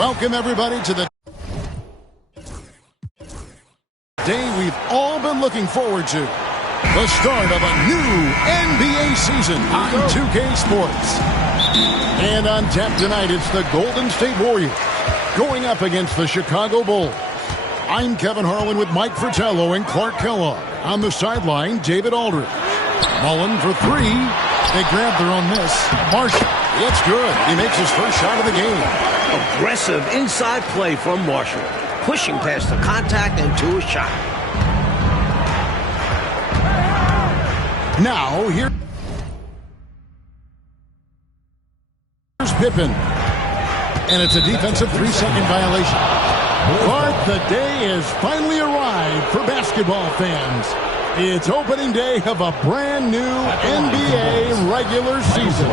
Welcome, everybody, to the day we've all been looking forward to. The start of a new NBA season on 2K Sports. And on tap tonight, it's the Golden State Warriors going up against the Chicago Bulls. I'm Kevin Harlan with Mike Fratello and Clark Kellogg. On the sideline, David Aldridge. Mullen for three. They grab their own miss. Marshall, it's good. He makes his first shot of the game. Aggressive inside play from Marshall. Pushing past the contact and to a shot. Now, here's Pippen. And it's a defensive 3-second violation. But the day has finally arrived for basketball fans. It's opening day of a brand new NBA regular season.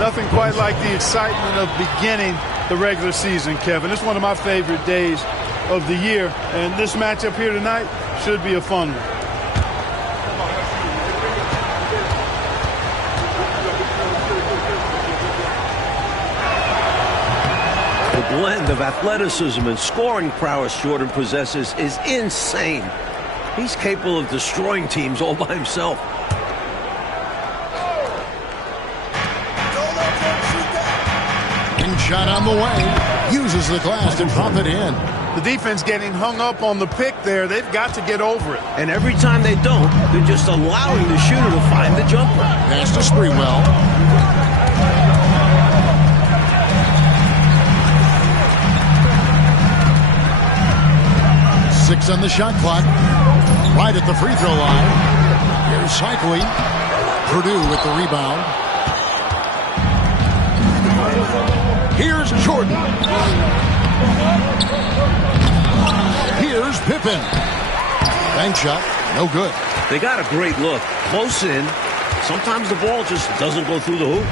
Nothing quite like the excitement of beginning the regular season, Kevin. It's one of my favorite days of the year. And this matchup here tonight should be a fun one. The blend of athleticism and scoring prowess Jordan possesses is insane. He's capable of destroying teams all by himself. And shot on the way. Uses the glass to drop it in. The defense getting hung up on the pick there. They've got to get over it. And every time they don't, they're just allowing the shooter to find the jumper. Pass to Sprewell. Six on the shot clock. Right at the free throw line. Here's Cycling. Purdue with the rebound. Here's Jordan. Here's Pippen. Bank shot. No good. They got a great look. Close in. Sometimes the ball just doesn't go through the hoop.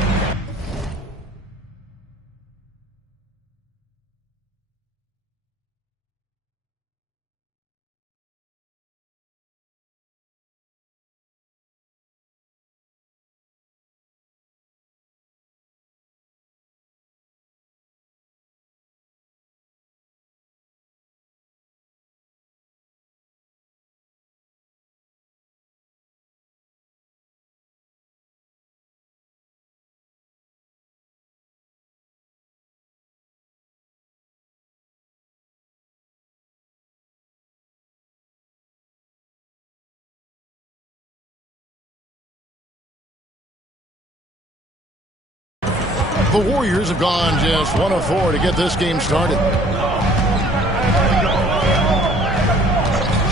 The Warriors have gone just 1 of 4 to get this game started.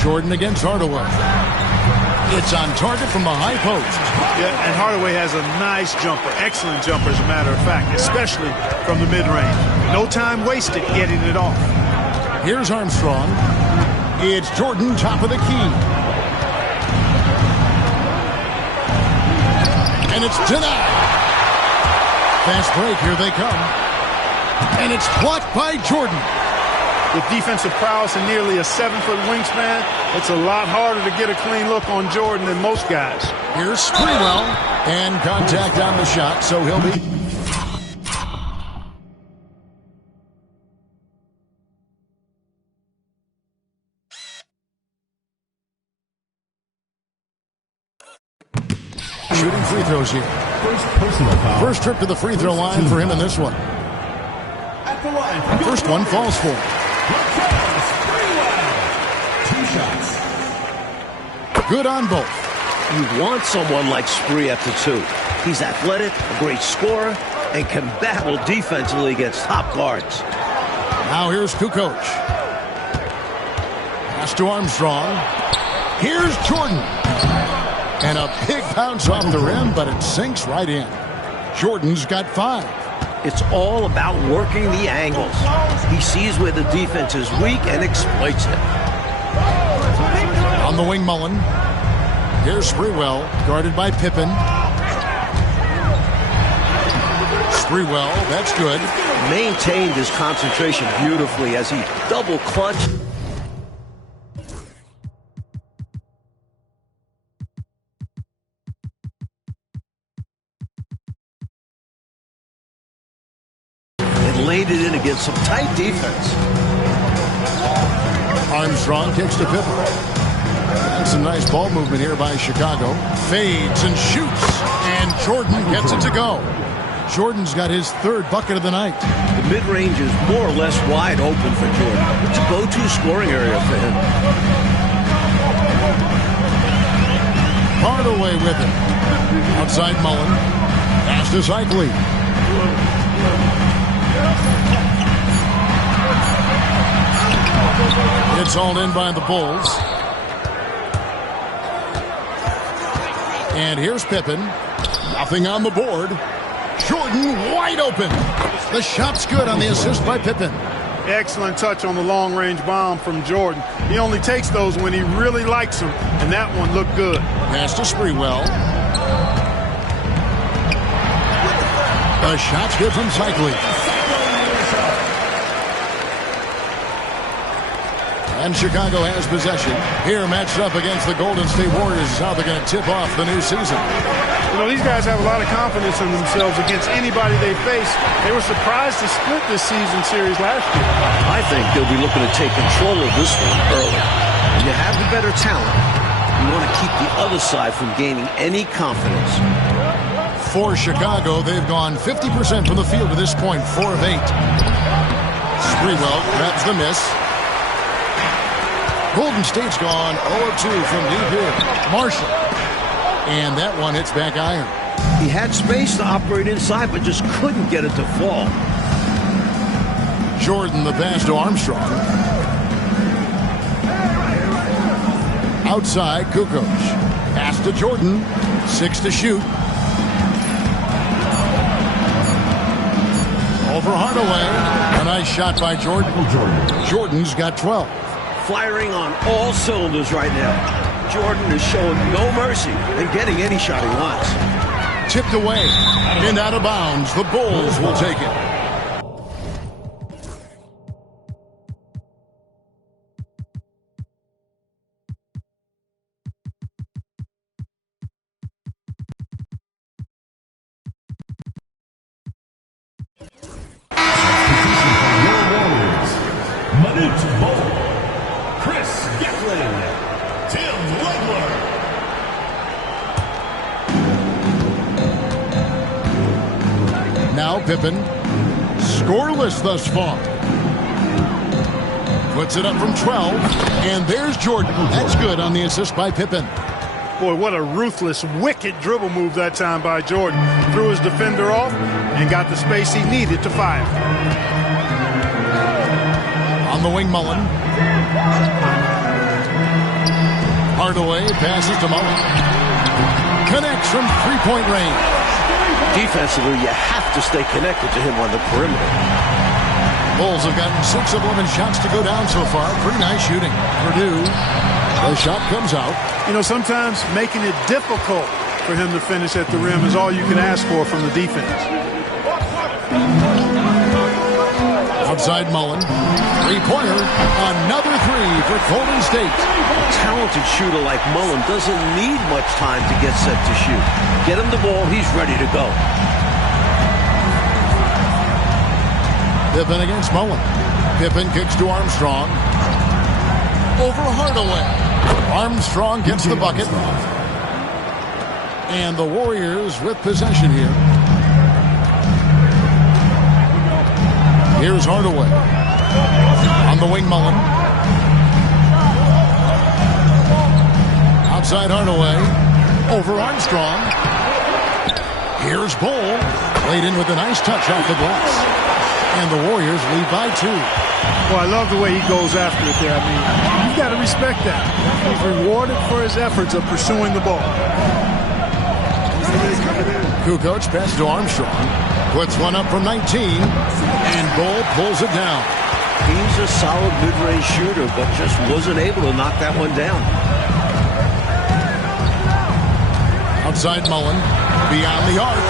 Jordan against Hardaway. It's on target from the high post. Yeah, and Hardaway has a nice jumper, excellent jumper as a matter of fact, especially from the mid-range. No time wasted getting it off. Here's Armstrong. It's Jordan, top of the key. And it's denied. Fast break, here they come. And it's blocked by Jordan. With defensive prowess and nearly a 7-foot wingspan, it's a lot harder to get a clean look on Jordan than most guys. Here's Sprewell. And contact on the shot, so he'll be... shooting free throws here. First trip to the free throw line for him in this one. First one falls for him. 2 shots. Good on both. You want someone like Spree at the 2. He's athletic, a great scorer, and can battle defensively against top guards. Now here's Kukoc. Pass to Armstrong. Here's Jordan. And a big bounce off the rim, but it sinks right in. Jordan's got 5. It's all about working the angles. He sees where the defense is weak and exploits it. On the wing, Mullen. Here's Sprewell, guarded by Pippen. Sprewell, that's good. Maintained his concentration beautifully as he double clutched. and laid it in against some tight defense. Armstrong kicks to Pippen. And some nice ball movement here by Chicago. Fades and shoots. And Jordan gets it to go. Jordan's got his third bucket of the night. The mid-range is more or less wide open for Jordan. It's a go-to scoring area for him. Hardaway with it. Outside Mullen. Pass to Cycli. It's hauled in by the Bulls. And here's Pippen. Nothing on the board. Jordan wide open. The shot's good on the assist by Pippen. Excellent touch on the long-range bomb from Jordan. He only takes those when he really likes them, and that one looked good. Pass to Sprewell. The shot's good from Cycli. And Chicago has possession. Here matched up against the Golden State Warriors is how they're going to tip off the new season. You know, these guys have a lot of confidence in themselves against anybody they face. They were surprised to split this season series last year. I think they'll be looking to take control of this one early. When you have the better talent, you want to keep the other side from gaining any confidence. For Chicago, they've gone 50% from the field to this point, 4 of 8. Sprewell grabs the miss. Golden State's gone 0 of 2 from deep here. Marshall. And that one hits back iron. He had space to operate inside, but just couldn't get it to fall. Jordan, the pass to Armstrong. Outside, Kukoc. Pass to Jordan. 6 to shoot. Over Hardaway. A nice shot by Jordan. Jordan's got 12. Firing on all cylinders right now. Jordan is showing no mercy and getting any shot he wants. Tipped away and out of bounds. The Bulls will take it. Now Pippen, scoreless thus far. Puts it up from 12, and there's Jordan. That's good on the assist by Pippen. Boy, what a ruthless, wicked dribble move that time by Jordan. Threw his defender off and got the space he needed to fire. On the wing, Mullen. Hardaway passes to Mullen. Connects from three-point range. Defensively, you have to stay connected to him on the perimeter. Bulls have gotten 6 of 11 shots to go down so far. Pretty nice shooting. Purdue, the shot comes out. You know, sometimes making it difficult for him to finish at the rim is all you can ask for from the defense. Outside Mullen. Three-pointer. Another 3 for Golden State. A talented shooter like Mullen doesn't need much time to get set to shoot. Get him the ball, he's ready to go. Pippen against Mullen. Pippen kicks to Armstrong. Over Hardaway. Armstrong gets the bucket. And the Warriors with possession here. Here's Hardaway. On the wing, Mullen. Outside Hardaway. Over Armstrong. Here's Bull. Laid in with a nice touch off the glass. And the Warriors lead by 2. Well, I love the way he goes after it there. I mean, you've got to respect that. He's rewarded for his efforts of pursuing the ball. Kukoc pass to Armstrong. Puts one up from 19. And Bull pulls it down. He's a solid mid-range shooter, but just wasn't able to knock that one down. Outside Mullen. Beyond the arc.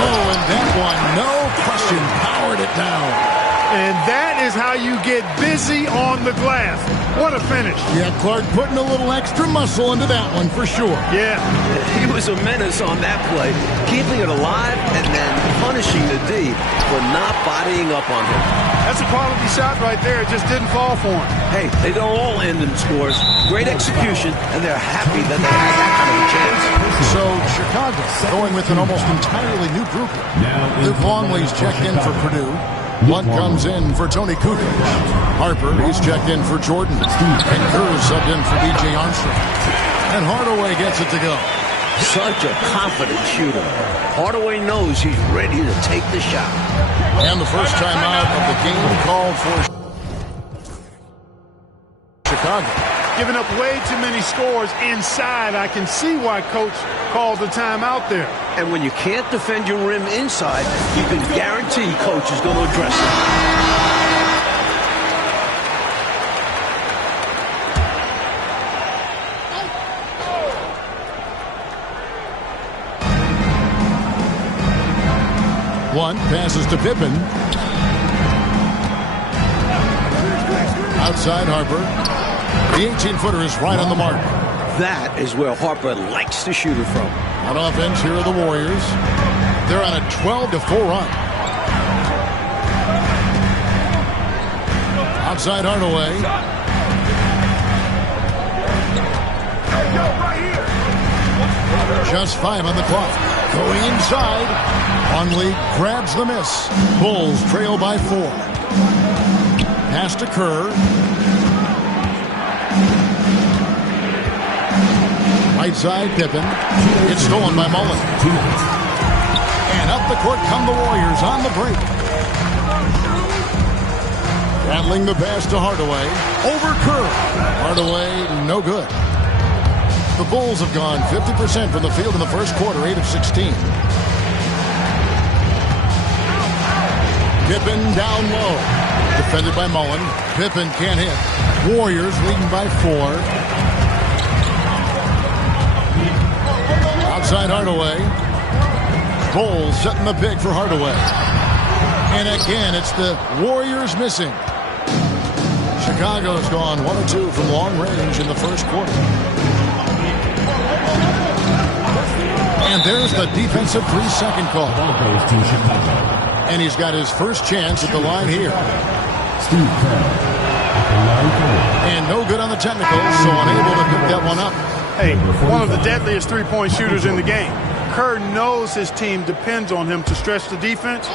Oh, and that one, no question, powered it down. And that is how you get busy on the glass. What a finish. Yeah, Clark putting a little extra muscle into that one for sure. Yeah. He was a menace on that play, keeping it alive and then punishing punishing the D for not bodying up on him. That's a quality shot right there. It just didn't fall for him. Hey, they don't all end in scores. Great execution, and they're happy that they had that kind of a chance. So Chicago going with an almost entirely new group. Luke Longley's checked in for Purdue. Blunt comes in for Tony Kukoc. Harper, he's checked in for Jordan. And Kerr's subbed in for B.J. Armstrong. And Hardaway gets it to go. Such a confident shooter. Hardaway knows he's ready to take the shot. And the first time out of the game called for Chicago. Giving up way too many scores inside. I can see why Coach called the timeout there. And when you can't defend your rim inside, you can guarantee Coach is going to address it. One passes to Pippen. Outside Harper. The 18-footer is right on the mark. That is where Harper likes to shoot it from. On offense, here are the Warriors. They're on a 12-4 run. Outside Hardaway. Just 5 on the clock. Going inside. Longley grabs the miss. Bulls trail by 4. Pass to Kerr. Right side, Pippen. It's stolen by Mullen. And up the court come the Warriors on the break. Rattling the pass to Hardaway. Over Kerr. Hardaway, no good. The Bulls have gone 50% from the field in the first quarter, 8 of 16. Pippen down low. Defended by Mullen. Pippen can't hit. Warriors leading by 4. Outside Hardaway. Bulls setting the pick for Hardaway. And again, it's the Warriors missing. Chicago's gone 1 or 2 from long range in the first quarter. And there's the defensive 3-second call. And he's got his first chance at the line here. And no good on the technicals, so unable to pick that one up. Hey, one of the deadliest three-point shooters in the game. Kerr knows his team depends on him to stretch the defense,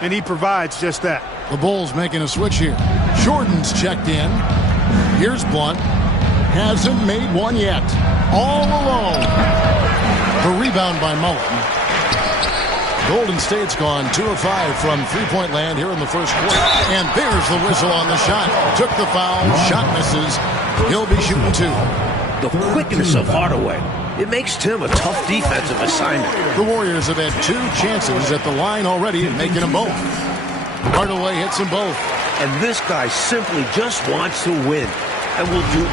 and he provides just that. The Bulls making a switch here. Jordan's checked in. Here's Blunt. Hasn't made one yet. All alone. The rebound by Mullen. Golden State's gone 2 of 5 from three-point land here in the first quarter. And there's the whistle on the shot. Took the foul. Shot misses. He'll be shooting 2. The quickness of Hardaway. It makes Tim a tough defensive assignment. The Warriors have had 2 chances at the line already and making them both. Hardaway hits them both. And this guy simply just wants to win and will do.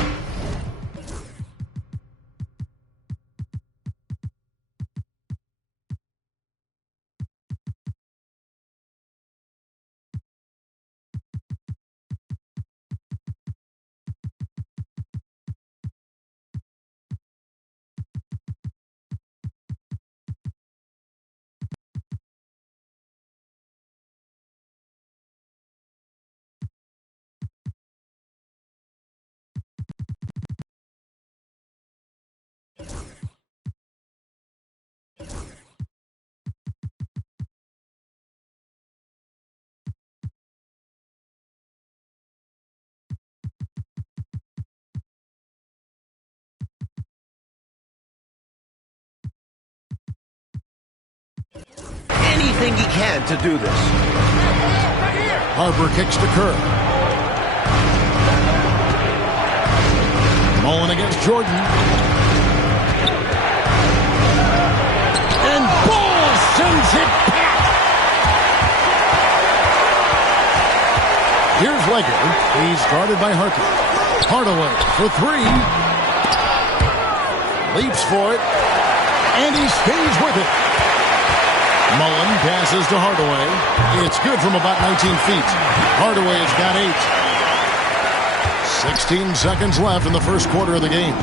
Anything he can to do this. Harper kicks to Kerr. Mullen against Jordan. And Bulls sends it back. Here's Legger. He's guarded by Harper. Hardaway for 3. Leaps for it. And he stays with it. Mullen passes to Hardaway. It's good from about 19 feet. Hardaway has got 8. 16 seconds left in the first quarter of the game.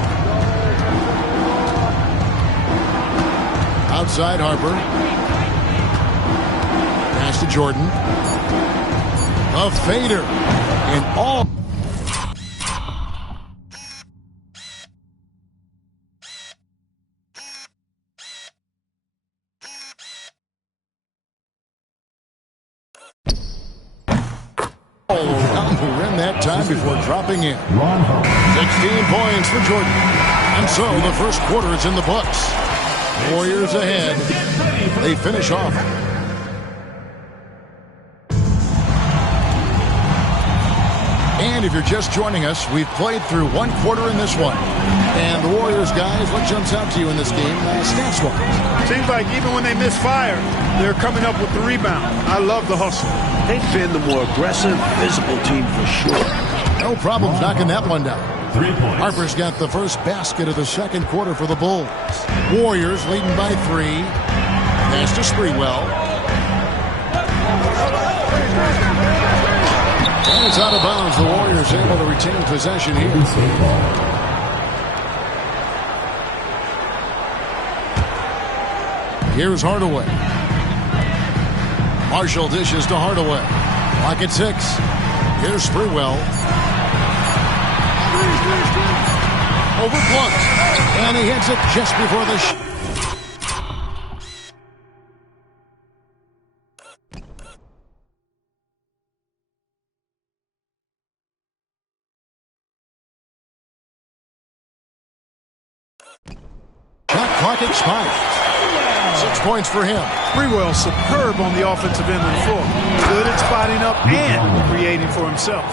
Outside Harper. Jordan. A fader. And all. Down the rim that time before dropping in. 16 points for Jordan. And so the first quarter is in the books. Warriors ahead. They finish off. And if you're just joining us, we've played through one quarter in this one. And the Warriors, guys, what jumps out to you in this game, stats-wise? Seems like even when they miss fire, they're coming up with the rebound. I love the hustle. They've been the more aggressive, physical team for sure. No problem knocking that one down. 3 points. Harper's got the first basket of the second quarter for the Bulls. Warriors leading by 3. Pass to Sprewell. And it's out of bounds. The Warriors able to retain possession here. Here's Hardaway. Marshall dishes to Hardaway. Clock at 6. Here's Sprewell. Over Blunt. And he hits it just before the shot clock expires. 6 points for him. Sprewell superb on the offensive end of the floor. Good at spotting up and creating for himself.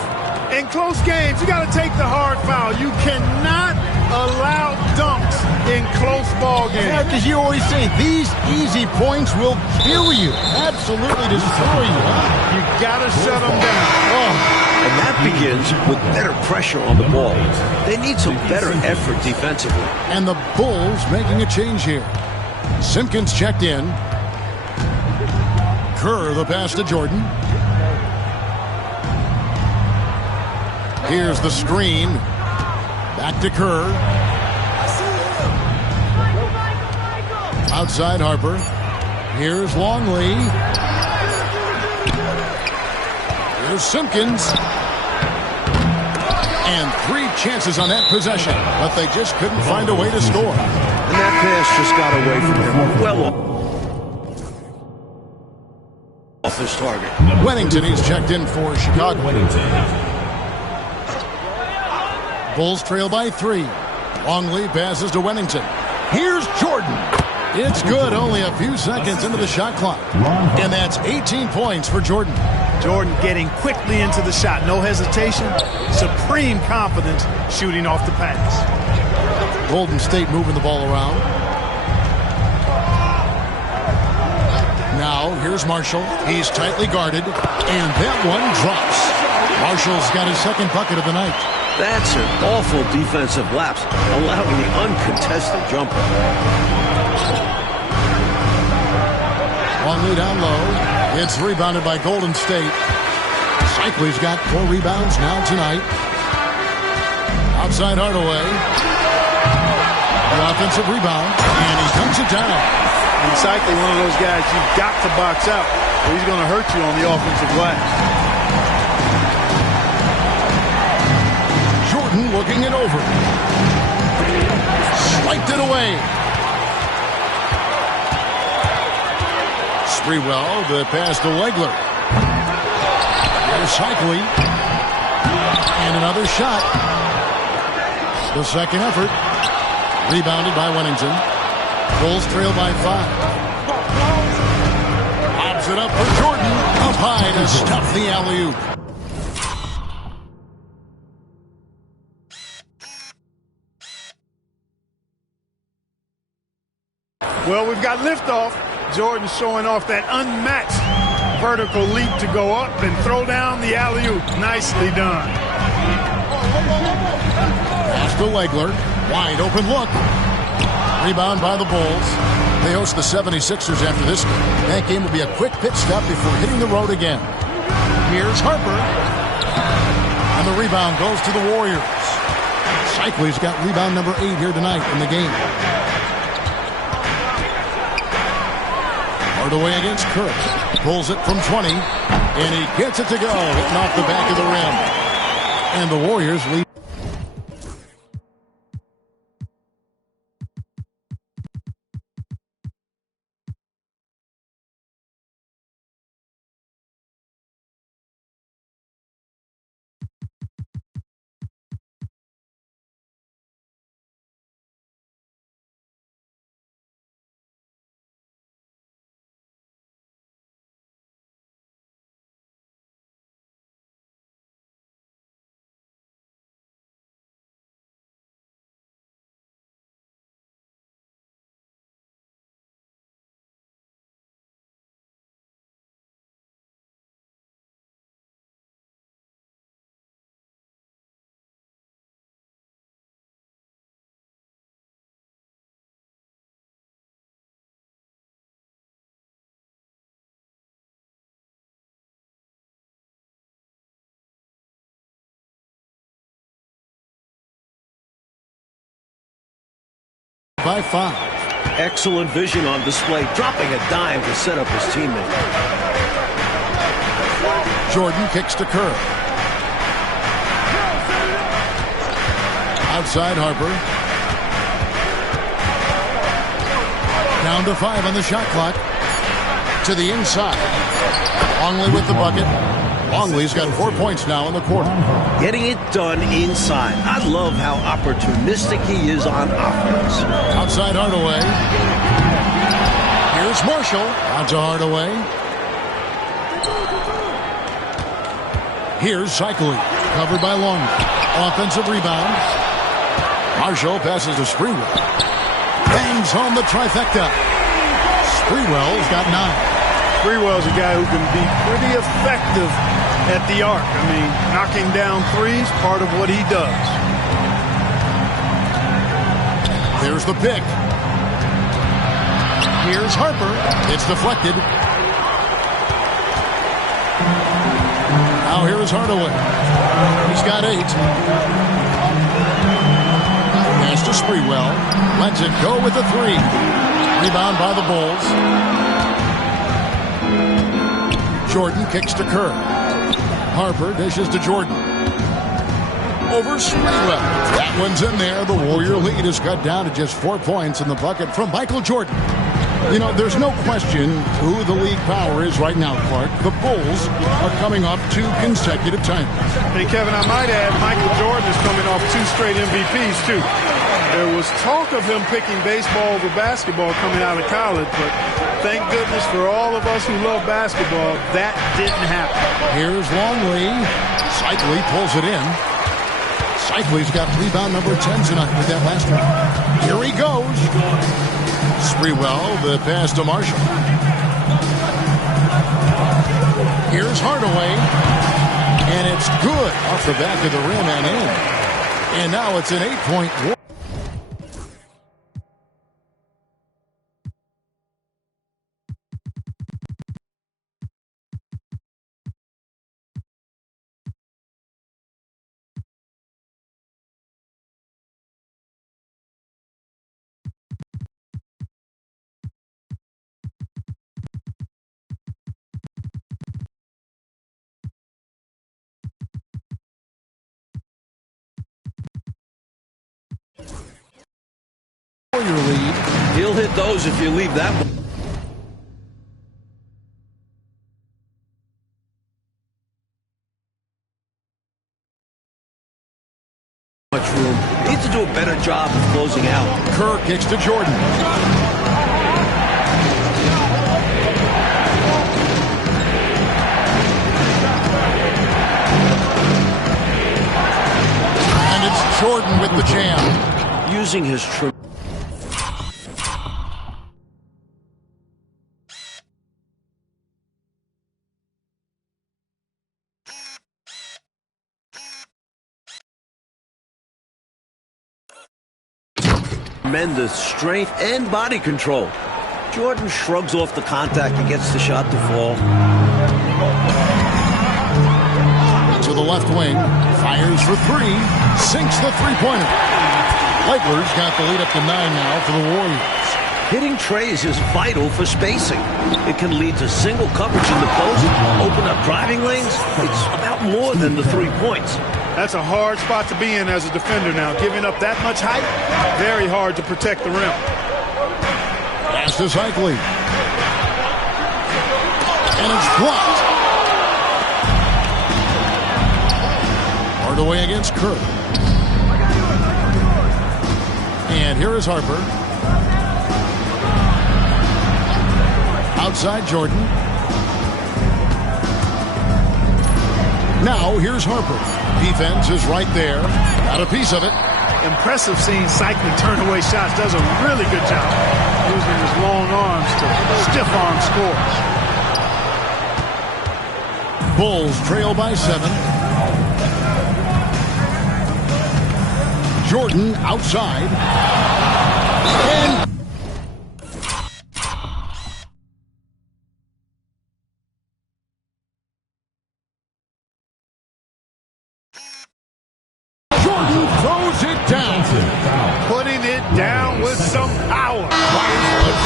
In close games, you got to take the hard foul. You cannot allow dunks in close ball games. Yeah, because you always say these easy points will kill you. Absolutely destroy you. You got to shut them down. And that begins with better pressure on the ball. They need some better effort defensively. And the Bulls making a change here. Simpkins checked in. Kerr the pass to Jordan. Here's the screen. Back to Kerr. Outside Harper. Here's Longley. Here's Simpkins. And 3 chances on that possession, but they just couldn't find a way to score. And that pass just got away from him. Well off his target. Wennington, he's checked in for Chicago. Bulls trail by 3. Longley passes to Wennington. Here's Jordan. It's good, only a few seconds into the shot clock. And that's 18 points for Jordan. Jordan getting quickly into the shot. No hesitation. Supreme confidence shooting off the pass. Golden State moving the ball around. Now, here's Marshall. He's tightly guarded. And that one drops. Marshall's got his second bucket of the night. That's an awful defensive lapse, allowing the uncontested jumper. Longley down low. It's rebounded by Golden State. Cycley's got 4 rebounds now tonight. Outside Hardaway. The offensive rebound. And he comes it down. And Cycley, one of those guys you've got to box out, or he's going to hurt you on the offensive glass. Jordan looking it over. Swiped it away. Sprewell, the pass to Legler. Here's Cycley. And another shot. The second effort. Rebounded by Wennington. Bulls trail by 5. Pops it up for Jordan. Up high to stuff the alley-oop. Well, we've got liftoff. Jordan showing off that unmatched vertical leap to go up and throw down the alley-oop. Nicely done. Pass to Legler. Wide open look. Rebound by the Bulls. They host the 76ers after this game. That game will be a quick pit stop before hitting the road again. Here's Harper. And the rebound goes to the Warriors. Cycley's got rebound number 8 here tonight in the game. Hardaway against Kerr. Pulls it from 20, and he gets it to go, hitting off the back of the rim. And the Warriors lead. By 5. Excellent vision on display, dropping a dime to set up his teammate. Jordan kicks to Kerr. Outside Harper. Down to 5 on the shot clock. To the inside. Longley with the bucket. Longley's got 4 points now in the quarter. Getting it done inside. I love how opportunistic he is on offense. Outside Hardaway. Here's Marshall. On to Hardaway. Here's Cycling. Covered by Longley. Offensive rebounds. Marshall passes to Sprewell. Bangs home the trifecta. Sprewell's got 9. Sprewell's a guy who can be pretty effective at the arc. I mean, knocking down threes, part of what he does. There's the pick. Here's Harper. It's deflected. Now here is Hardaway. He's got 8. Pass to Sprewell. Lets it go with the 3. Rebound by the Bulls. Jordan kicks to Kerr. Harper dishes to Jordan. Over Sprewell. That one's in there. The Warrior lead is cut down to just 4 points in the bucket from Michael Jordan. You know, there's no question who the league power is right now, Clark. The Bulls are coming off 2 consecutive titles. And Kevin, I might add, Michael Jordan is coming off 2 straight MVPs, too. There was talk of him picking baseball over basketball coming out of college, but thank goodness for all of us who love basketball, that didn't happen. Here's Longley. Cycley pulls it in. Cycley's got rebound number 10 tonight with that last one. Here he goes. Sprewell, the pass to Marshall. Here's Hardaway. And it's good off the back of the rim and in. And now it's an 8-point war. Your lead. He'll hit those if you leave that one. Much room. Needs to do a better job of closing out. Kerr kicks to Jordan. And it's Jordan with the jam. Using his tremendous strength and body control. Jordan shrugs off the contact and gets the shot to fall. To the left wing, fires for 3, sinks the three-pointer. Lakers got the lead up to 9 now for the Warriors. Hitting trays is vital for spacing. It can lead to single coverage in the post, open up driving lanes. It's about more than the 3 points. That's a hard spot to be in as a defender now. Giving up that much height, very hard to protect the rim. Pass to Cycling. And it's blocked. Hard away against Kerr. And here is Harper. Outside Jordan. Now here's Harper. Defense is right there. Got a piece of it. Impressive seeing Cycling turn away shots. Does a really good job using his long arms to stiff arm scores. Bulls trail by 7. Jordan outside. And Jordan throws it down. Putting it down with some power. A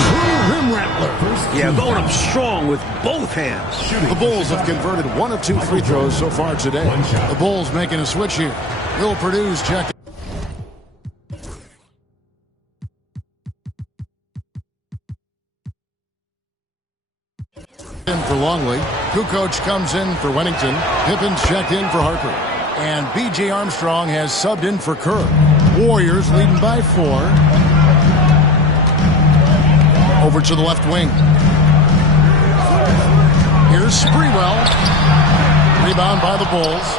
true rim rattler. Yeah, going up strong with both hands. The Bulls have converted 1 of 2 free throws so far today. The Bulls making a switch here. Will Purdue's checked in for Longley. Kukoc comes in for Wennington. Pippen's checked in for Harper. And B.J. Armstrong has subbed in for Kerr. Warriors leading by 4. Over to the left wing. Here's Sprewell. Rebound by the Bulls.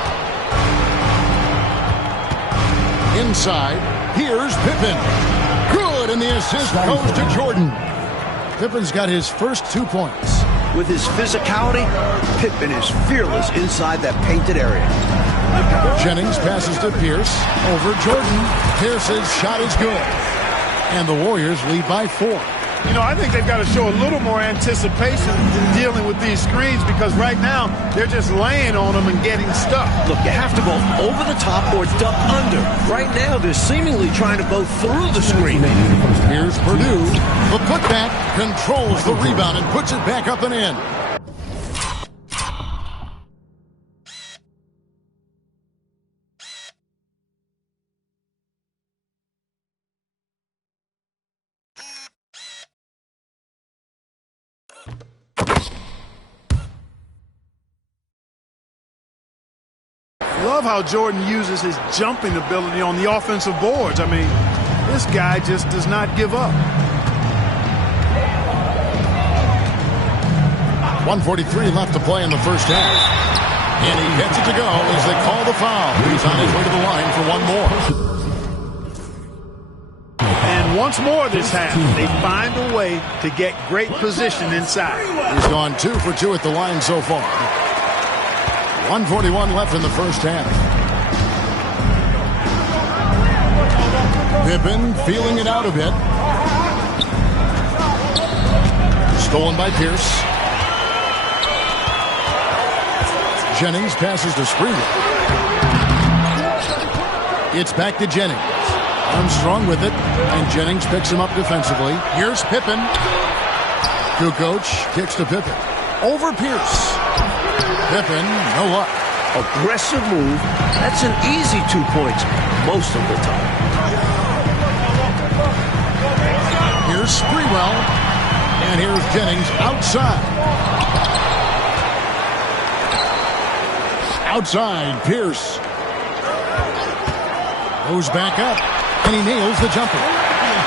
Inside. Here's Pippen. Good, and the assist goes to Jordan. Pippen's got his first 2 points. With his physicality, Pippen is fearless inside that painted area. Jennings passes to Pierce. Over Jordan. Pierce's shot is good. And the Warriors lead by 4. You know, I think they've got to show a little more anticipation in dealing with these screens because right now they're just laying on them and getting stuck. Look, you have to go over the top or duck under. Right now, they're seemingly trying to go through the screen. Here's Purdue. The putback controls the rebound and puts it back up and in. Love how Jordan uses his jumping ability on the offensive boards. I mean, this guy just does not give up. 1:43 left to play in the first half. And he gets it to go as they call the foul. He's on his way to the line for one more. And once more this half, they find a way to get great position inside. He's gone 2 for 2 at the line so far. 1:41 left in the first half. Pippen feeling it out a bit. Stolen by Pierce. Jennings passes to Sprewell. It's back to Jennings. Armstrong with it, and Jennings picks him up defensively. Here's Pippen. Kukoc kicks to Pippen. Over Pierce. Pippen, no luck. Aggressive move. That's an easy 2 points most of the time. Here's Sprewell. And here's Jennings outside. Outside, Pierce. Goes back up. And he nails the jumper.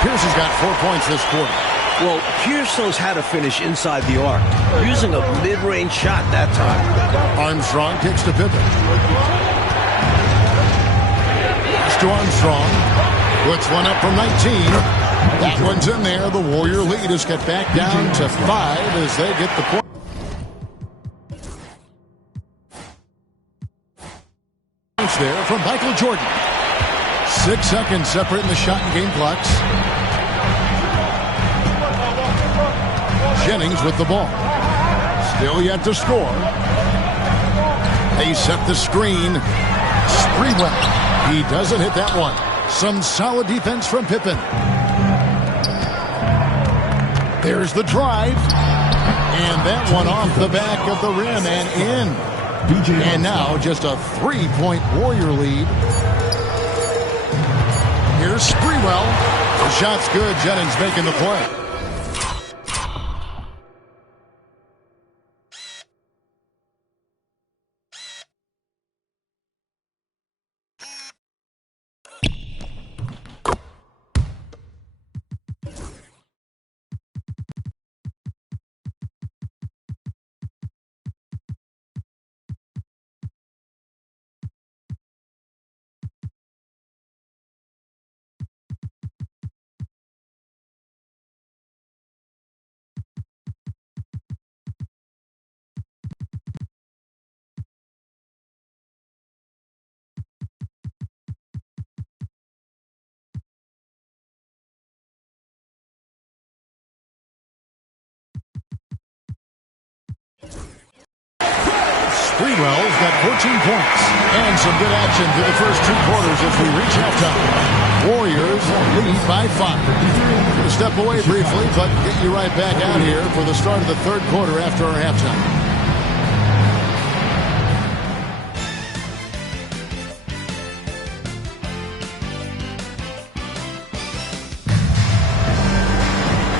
Pierce has got 4 points this quarter. Well, Pierce knows how to finish inside the arc, using a mid-range shot that time. Armstrong kicks to Pippen. Pass to Armstrong. Puts one up from 19. That one's in there. The Warrior lead is cut back down to 5 as they get the point. There from Michael Jordan. 6 seconds separating the shot and game clocks. Jennings with the ball. Still yet to score. They set the screen. Sprewell. He doesn't hit that one. Some solid defense from Pippen. There's the drive. And that one off the back of the rim and in. And now just a 3-point Warrior lead. Here's Sprewell. The shot's good. Jennings making the play. Sprewell's got 14 points and some good action through the first 2 quarters as we reach halftime. Warriors lead by 5. We'll step away briefly, but get you right back out here for the start of the 3rd quarter after our halftime.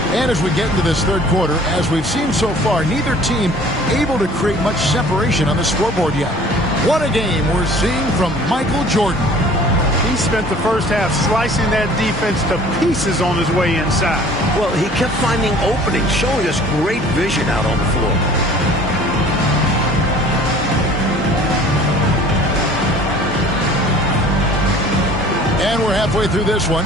And as we get into this 3rd quarter, as we've seen so far, neither team able to create much separation on the scoreboard yet. What a game we're seeing from Michael Jordan. He spent the first half slicing that defense to pieces on his way inside. Well, he kept finding openings, showing us great vision out on the floor. And we're halfway through this one.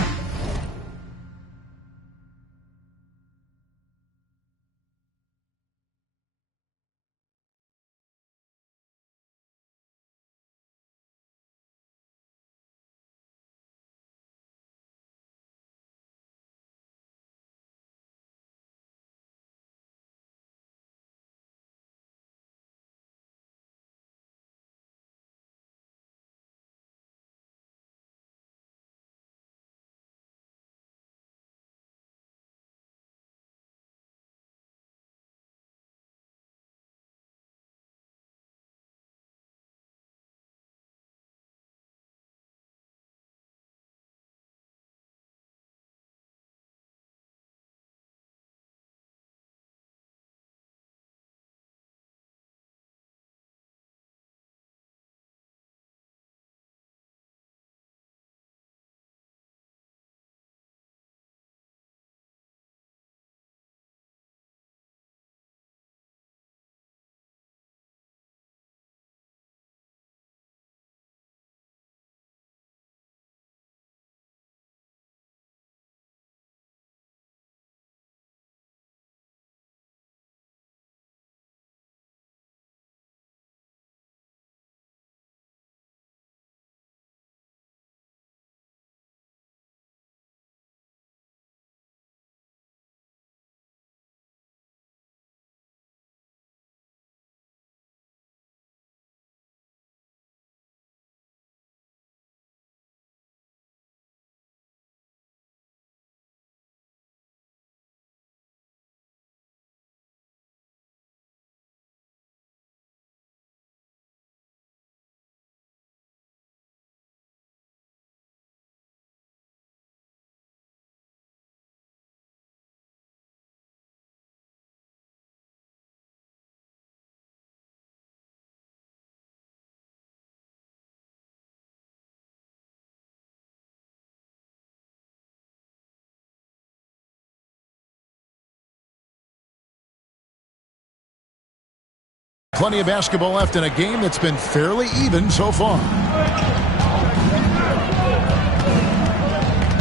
Plenty of basketball left in a game that's been fairly even so far.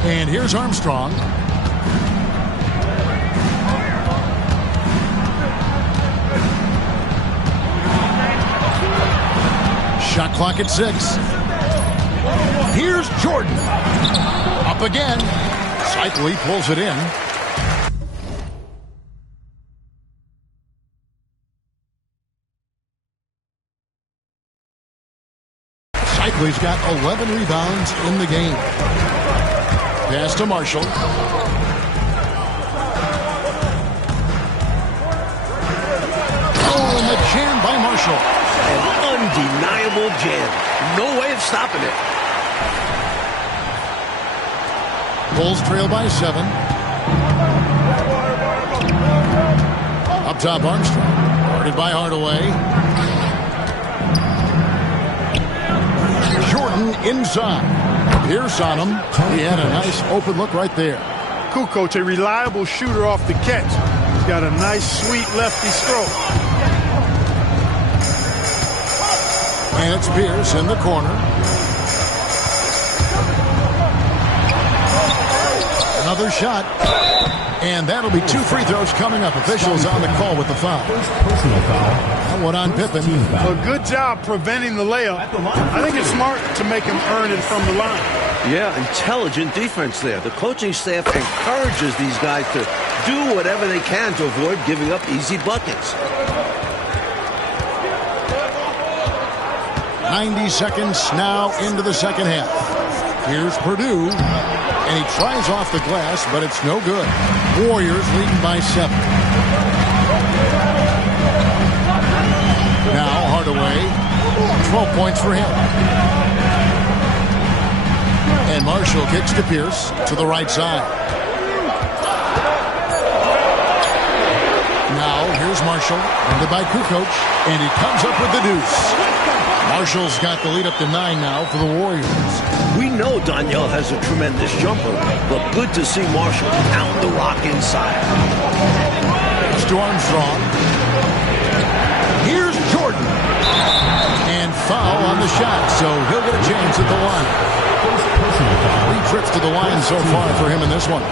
And here's Armstrong. Shot clock at 6. Here's Jordan. Up again. Cycli pulls it in. Cycli's got 11 rebounds in the game. Pass to Marshall. jam by Marshall. An undeniable jam. No way of stopping it. Bulls trail by 7. Up top, Armstrong. Guarded by Hardaway. Jordan inside. Pierce on him. He had a nice open look right there. Kukoc, a reliable shooter off the catch. He's got a nice, sweet lefty stroke. And it's Pierce in the corner. Another shot. And that'll be 2 free throws coming up. Officials on the call with the foul. Personal foul. That one on Pippen. A good job preventing the layup. I think it's smart to make him earn it from the line. Yeah, intelligent defense there. The coaching staff encourages these guys to do whatever they can to avoid giving up easy buckets. 90 seconds now into the second half. Here's Purdue. And he tries off the glass, but it's no good. Warriors leading by 7. Now Hardaway. 12 points for him. And Marshall kicks to Pierce to the right side. Now here's Marshall, ended by Kukoc, and he comes up with the deuce. Marshall's got the lead up to 9 now for the Warriors. We know Daniel has a tremendous jumper, but good to see Marshall pound the rock inside. It's to Armstrong. Here's Jordan. And foul on the shot, so he'll get a chance at the line. 3 trips to the line so far for him in this one.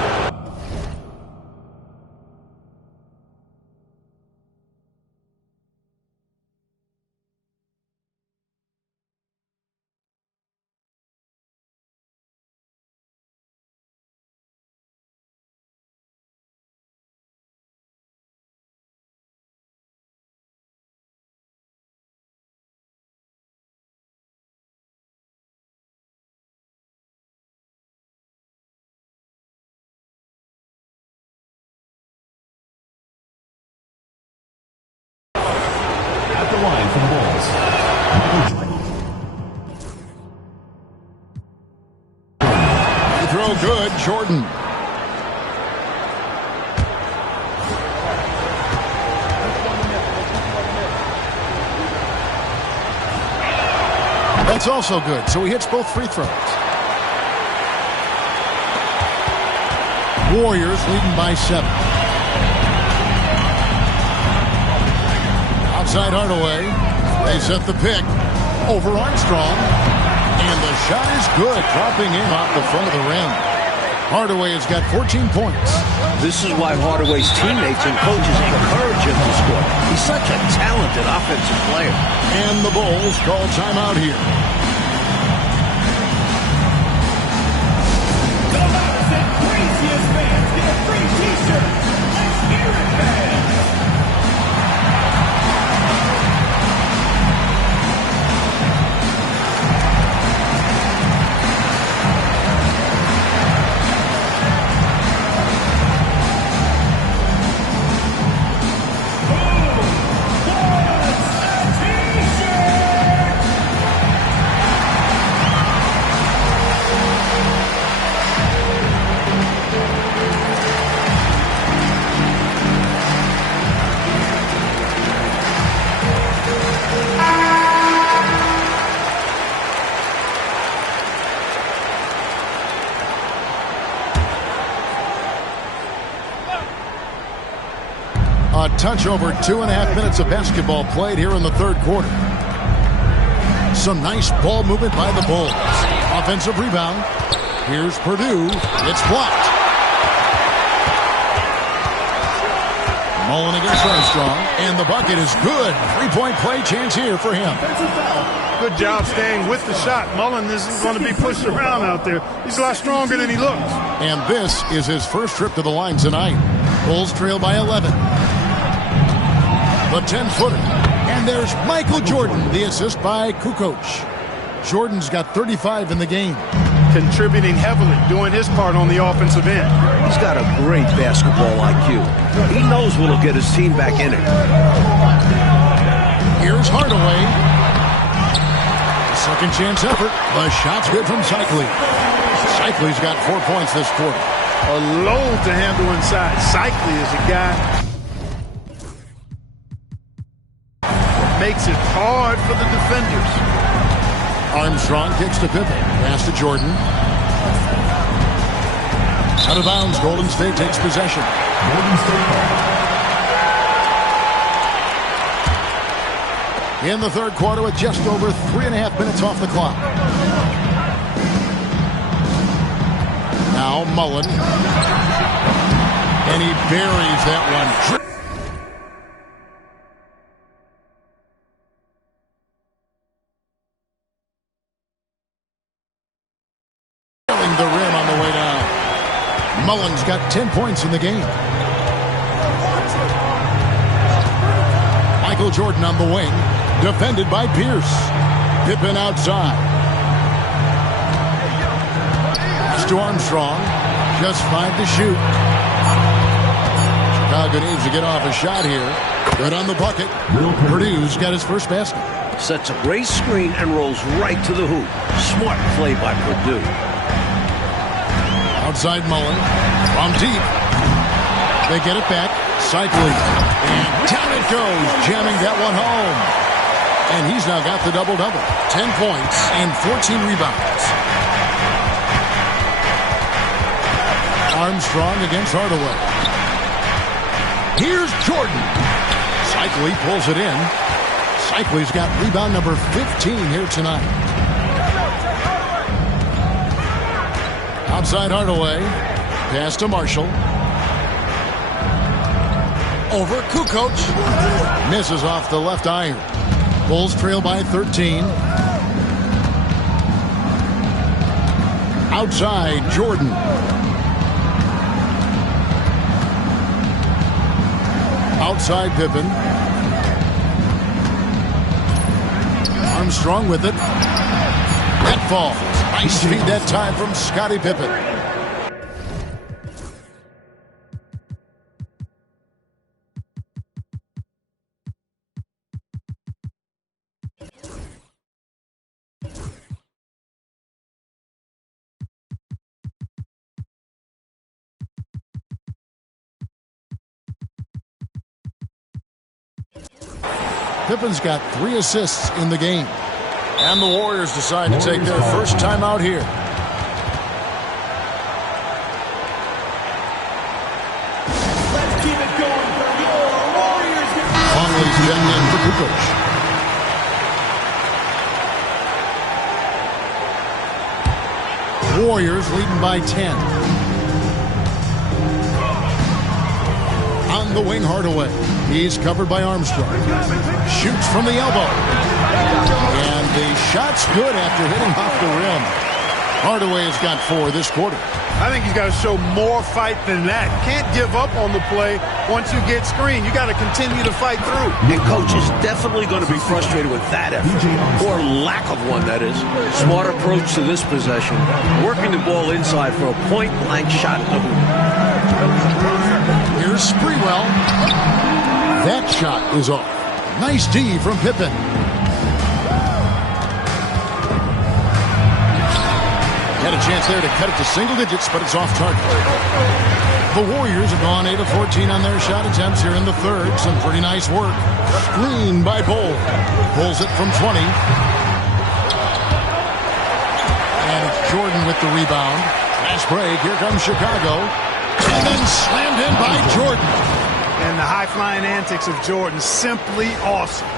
Line for the Bulls. The throw good, Jordan. That's also good, so he hits both free throws. Warriors leading by 7. Outside Hardaway. They set the pick over Armstrong. And the shot is good, dropping in off the front of the rim. Hardaway has got 14 points. This is why Hardaway's teammates and coaches encourage him to score. He's such a talented offensive player. And the Bulls call timeout here. The Madison craziest fans get a free t-shirt. Let's hear it, fans. A touch over 2.5 minutes of basketball played here in the third quarter. Some nice ball movement by the Bulls. Offensive rebound. Here's Purdue. It's blocked. Mullen against Armstrong. And the bucket is good. 3-point play chance here for him. Good job staying with the shot. Mullen isn't going to be pushed around out there. He's a lot stronger than he looks. And this is his first trip to the line tonight. Bulls trail by 11. The 10-footer. And there's Michael Jordan, the assist by Kukoc. Jordan's got 35 in the game. Contributing heavily, doing his part on the offensive end. He's got a great basketball IQ. He knows what'll get his team back in it. Here's Hardaway. Second chance effort. The shot's good from Cycli. Cycli's got 4 points this quarter. A load to handle inside. Cycli is a guy that makes it hard for the defenders. Armstrong kicks to Pippen. Pass to Jordan. Out of bounds. Golden State takes possession. Golden State ball. In the third quarter with just over 3.5 minutes off the clock. Now Mullen. And he buries that one. The rim on the way down. Mullen's got 10 points in the game. Michael Jordan on the wing. Defended by Pierce. Pippen outside. Pass to Armstrong. Just 5 to shoot. Chicago needs to get off a shot here. Good on the bucket. Purdue's got his first basket. Sets a great screen and rolls right to the hoop. Smart play by Purdue. Outside Mullen. From deep. They get it back. Cycling. And down it goes. Jamming that one home. And he's now got the double-double. 10 points and 14 rebounds. Armstrong against Hardaway. Here's Jordan. Cycli pulls it in. Cycli's got rebound number 15 here tonight. Outside Hardaway. Pass to Marshall. Over Kukoc. Misses off the left iron. Bulls trail by 13. Outside Jordan. Outside Pippen. Armstrong with it. That falls. Nice feed that time from Scottie Pippen. Pippen's got 3 assists in the game. And the Warriors decide to take their first time out here. Let's keep it going for your Warriors. Conley's jetting in for Kukoc. Warriors leading by 10. On the wing, Hardaway. He's covered by Armstrong. Shoots from the elbow. And the shot's good after hitting off the rim. Hardaway has got 4 this quarter. I think he's got to show more fight than that. Can't give up on the play once you get screened. You got to continue to fight through. And coach is definitely going to be frustrated with that effort. Or lack of one, that is. Smart approach to this possession. Working the ball inside for a point-blank shot at the hoop. Here's Sprewell. That shot is off. Nice D from Pippen. Had a chance there to cut it to single digits, but it's off target. The Warriors have gone 8 of 14 on their shot attempts here in the third. Some pretty nice work. Screen by Bull. Pulls it from 20. And it's Jordan with the rebound. Fast break. Here comes Chicago. And then slammed in by Jordan. And the high-flying antics of Jordan, simply awesome.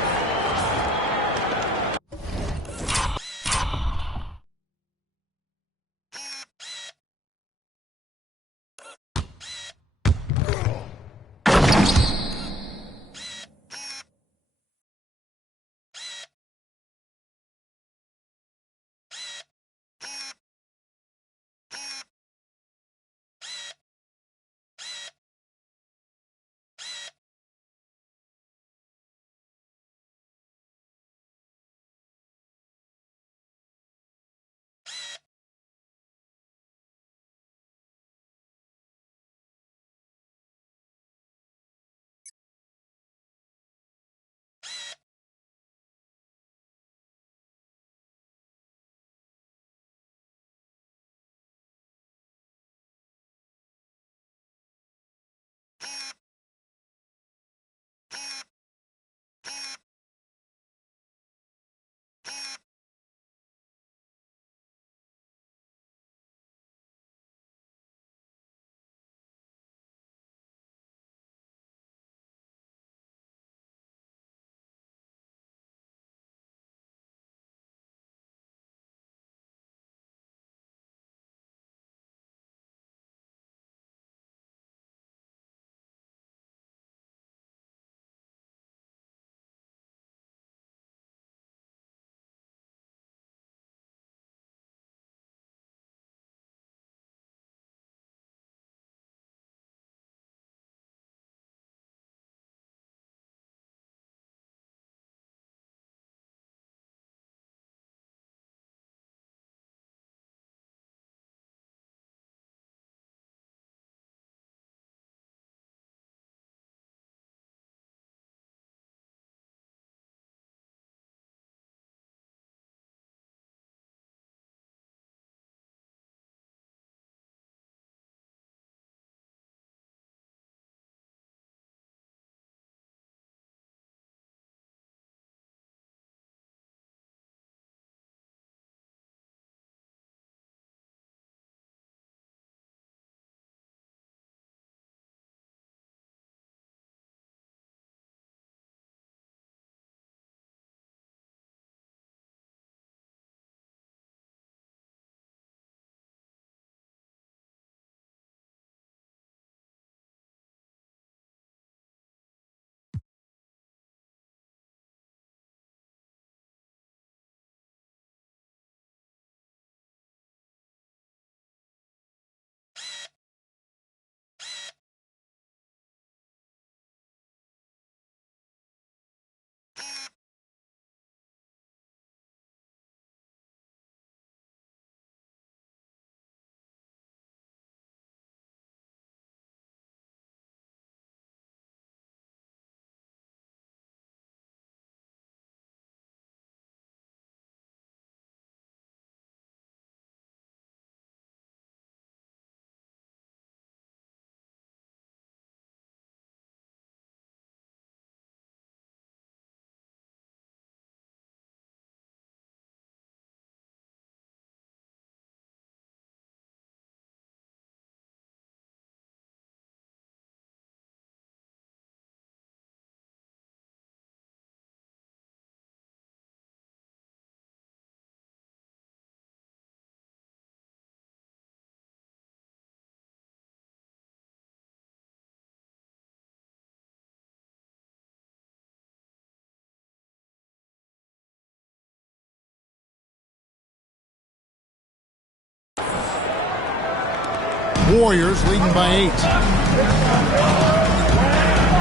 Warriors leading by 8.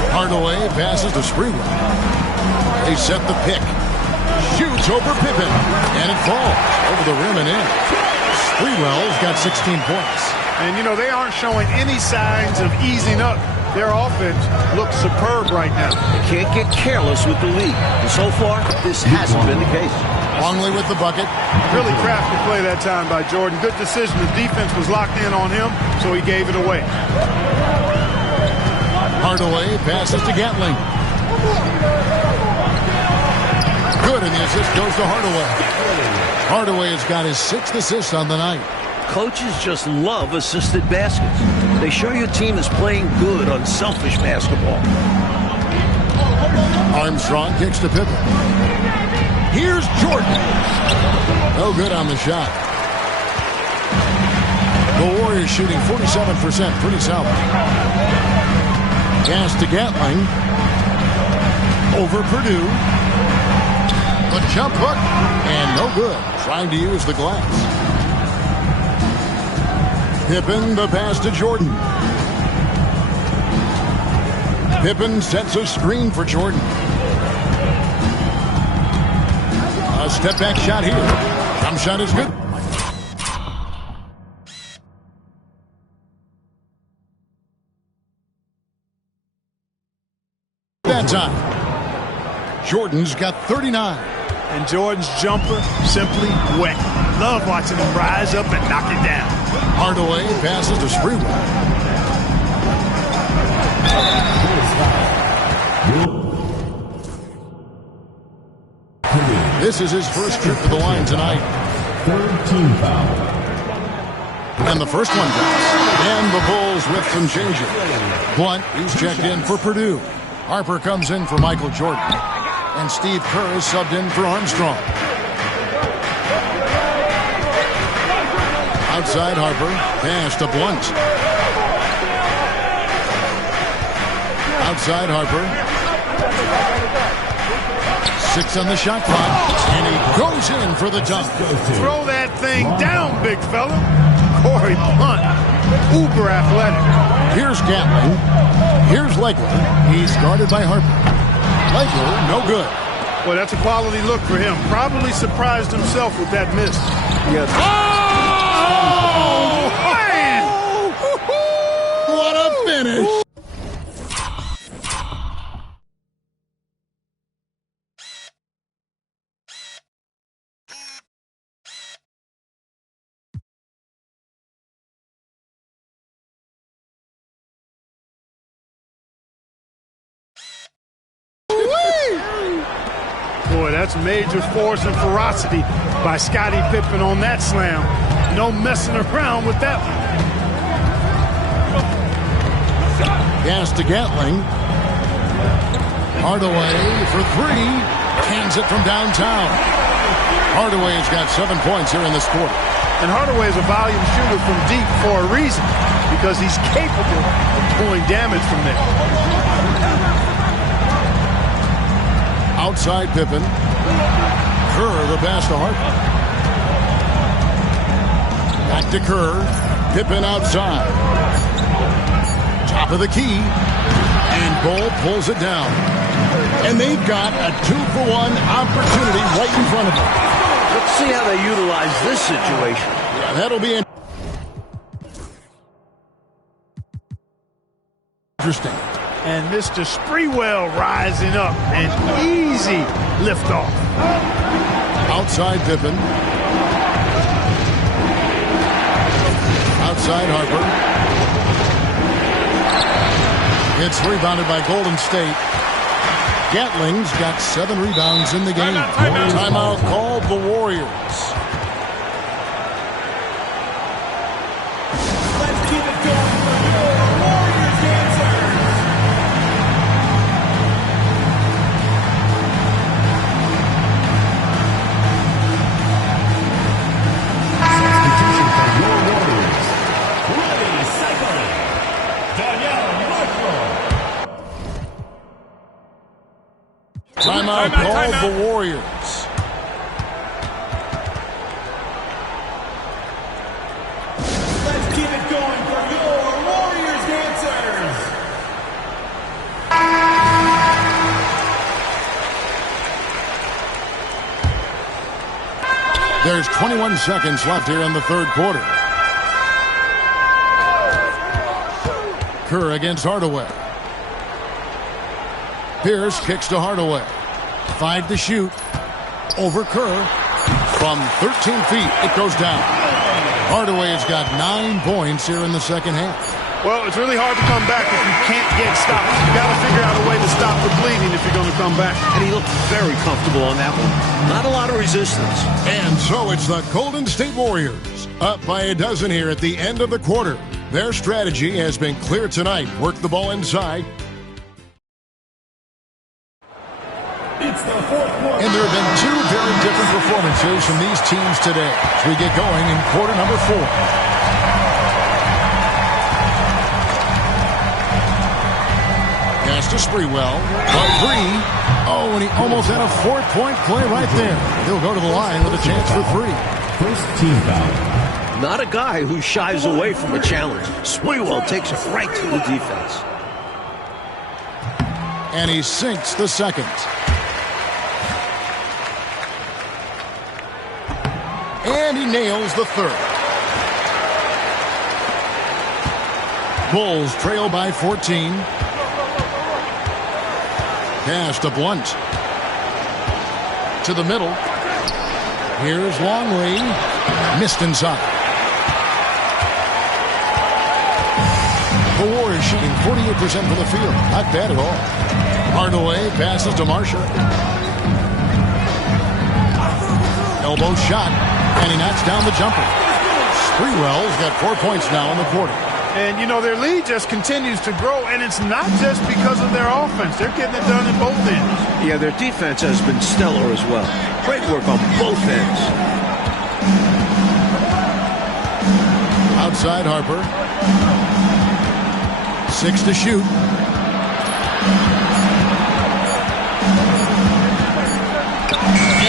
Hardaway passes to Sprewell. They set the pick. Shoots over Pippen. And it falls over the rim and in. Sprewell's got 16 points. And, you know, they aren't showing any signs of easing up. Their offense looks superb right now. They can't get careless with the lead. And so far, this hasn't been the case. Longley with the bucket. Really crafty play that time by Jordan. Good decision. The defense was locked in on him, so he gave it away. Hardaway passes to Gatling. Good, and the assist goes to Hardaway. Hardaway has got his 6th assist on the night. Coaches just love assisted baskets. They show your team is playing good on selfish basketball. Armstrong kicks to Pippen. Here's Jordan. No good on the shot. The Warriors shooting 47%. Pretty solid. Pass to Gatling. Over Purdue. The jump hook. And no good. Trying to use the glass. Pippen, the pass to Jordan. Pippen sets a screen for Jordan. A step-back shot here. Jump shot is good. That time. Jordan's got 39. And Jordan's jumper simply wet. Love watching him rise up and knock it down. Hardaway passes to Sprewell. This is his first trip to the line tonight. 3rd team foul. And the first one goes. And the Bulls with some changes. Blunt, he's checked in for Purdue. Harper comes in for Michael Jordan. And Steve Kerr is subbed in for Armstrong. Outside Harper, pass to Blunt. Outside Harper. 6 on the shot clock, and he goes in for the dunk. Throw that thing down, big fella. Corey Blunt, uber athletic. Here's Gatling. Here's Legler. He's guarded by Harper. Legler, no good. Well, that's a quality look for him. Probably surprised himself with that miss. Yes. Oh, man! What a finish! Boy, that's major force and ferocity by Scottie Pippen on that slam. No messing around with that one. Pass to Gatling. Hardaway for 3. Hands it from downtown. Hardaway has got 7 points here in this quarter. And Hardaway is a volume shooter from deep for a reason, because he's capable of doing damage from there. Outside Pippen. Kerr, the pass to Harper. Back to Kerr. Pippen outside. Top of the key. And Bull pulls it down. And they've got a 2-for-1 opportunity right in front of them. Let's see how they utilize this situation. Yeah, that'll be interesting. And Mr. Sprewell rising up. An easy liftoff. Outside Pippen. Outside Harper. It's rebounded by Golden State. Gatling's got 7 rebounds in the game. Timeout called the Warriors. Let's keep it going for your Warriors dancers. Substitution for your Warriors. Ready, cycle. Danielle Michael. Timeout called the Warriors. Let's keep it going for your There's 21 seconds left here in the third quarter. Kerr against Hardaway. Pierce kicks to Hardaway. 5 to shoot. Over Kerr. From 13 feet, it goes down. Hardaway has got 9 points here in the second half. Well, it's really hard to come back if you can't get stopped. You got to figure out a way to stop the bleeding if you're going to come back. And he looked very comfortable on that one. Not a lot of resistance. And so it's the Golden State Warriors up by a dozen here at the end of the quarter. Their strategy has been clear tonight. Work the ball inside. It's the fourth quarter. And there have been 2 very different performances from these teams today as we get going in quarter number 4. Pass to Sprewell. A 3. Oh, and he almost had a 4-point play right there. He'll go to the line with a chance for 3. First team foul. Not a guy who shies away from a challenge. Sprewell takes it right to the defense. And he sinks the second. And he nails the third. Bulls trail by 14. Pass to Blunt. To the middle. Here's Longley. Missed inside. The Warriors shooting 48% from the field. Not bad at all. Hardaway passes to Marshall. Elbow shot. And he knocks down the jumper. Sprewell's got 4 points now in the quarter. And, you know, their lead just continues to grow, and it's not just because of their offense. They're getting it done in both ends. Yeah, their defense has been stellar as well. Great work on both ends. Outside Harper. 6 to shoot.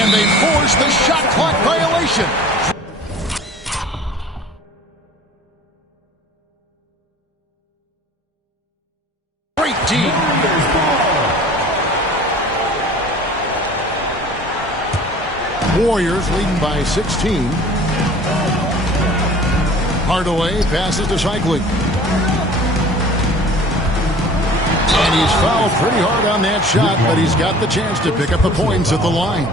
And they force the shot clock violation. Great team. Warriors leading by 16. Hardaway passes to Cycling. And he's fouled pretty hard on that shot, but he's got the chance to pick up the points at the line.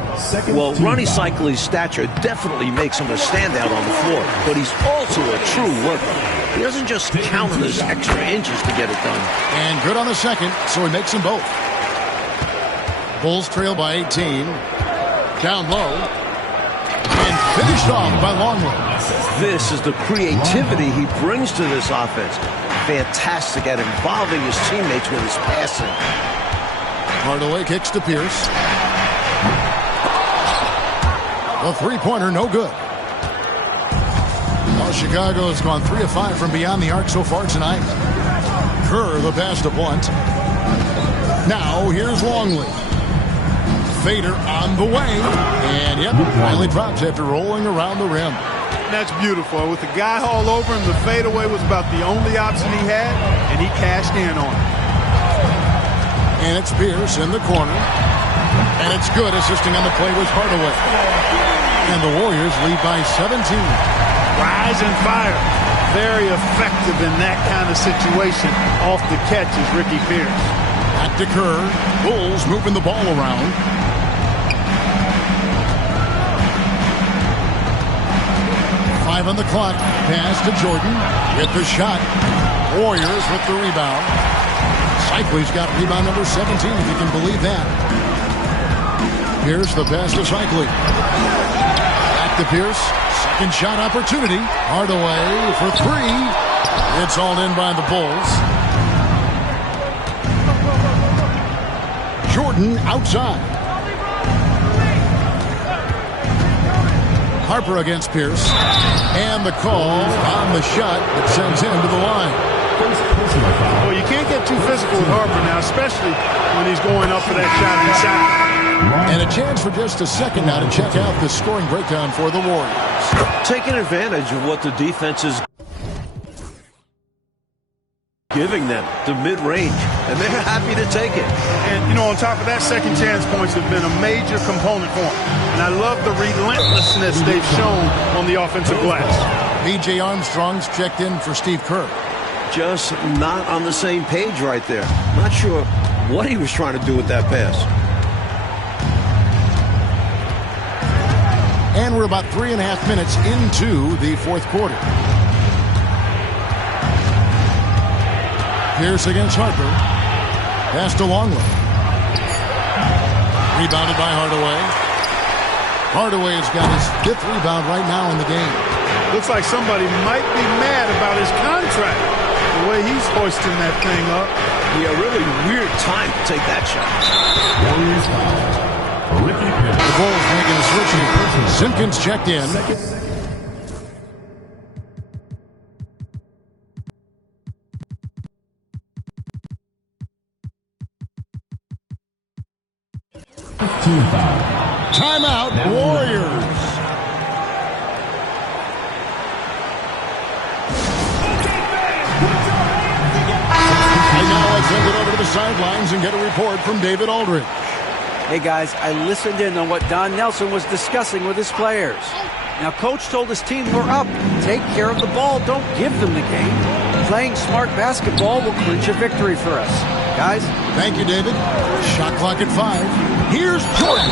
Well, Ronnie Cycli's stature definitely makes him a standout on the floor, but he's also a true worker. He doesn't just count on his extra inches to get it done. And good on the second, so he makes them both. Bulls trail by 18. Down low. And finished off by Longley. This is the creativity he brings to this offense. Fantastic at involving his teammates with his passing. Hardaway kicks to Pierce. The three-pointer, no good. Well, Chicago has gone 3 of 5 from beyond the arc so far tonight. Kerr, the pass to Blunt. Now, here's Longley. Fader on the way. And, yep, finally drops after rolling around the rim. That's beautiful. With the guy all over him, the fadeaway was about the only option he had, and he cashed in on it. And it's Pierce in the corner. And it's good. Assisting on the play was Hardaway. And the Warriors lead by 17. Rise and fire. Very effective in that kind of situation. Off the catch is Ricky Pierce. Back to Kerr. Bulls moving the ball around. On the clock. Pass to Jordan. Get the shot. Warriors with the rebound. Cycli's got rebound number 17, if you can believe that. Pierce the pass to Cycli. Back to Pierce. Second shot opportunity. Hardaway for 3. It's all in by the Bulls. Jordan outside. Harper against Pierce. And the call on the shot that sends him to the line. Well, you can't get too physical with Harper now, especially when he's going up for that shot inside. And a chance for just a second now to check out the scoring breakdown for the Warriors. Taking advantage of what the defense is giving them the mid-range, and they're happy to take it. And, you know, on top of that, second chance points have been a major component for them. And I love the relentlessness they've shown on the offensive glass. B.J. Armstrong's checked in for Steve Kerr. Just not on the same page right there. Not sure what he was trying to do with that pass. And we're about 3.5 minutes into the fourth quarter. Pierce against Harper. Pass to Longley. Rebounded by Hardaway. Hardaway's got his 5th rebound right now in the game. Looks like somebody might be mad about his contract. The way he's hoisting that thing up. Yeah, really weird time to take that shot. Warriors foul. The Bulls making a switch here. Simpkins checked in. Team foul. Timeout, Warriors. And now I send it over to the sidelines and get a report from David Aldridge. Hey guys, I listened in on what Don Nelson was discussing with his players. Now Coach told his team we're up. Take care of the ball, don't give them the game. Playing smart basketball will clinch a victory for us. Guys? Thank you, David. Shot clock at 5. Here's Jordan.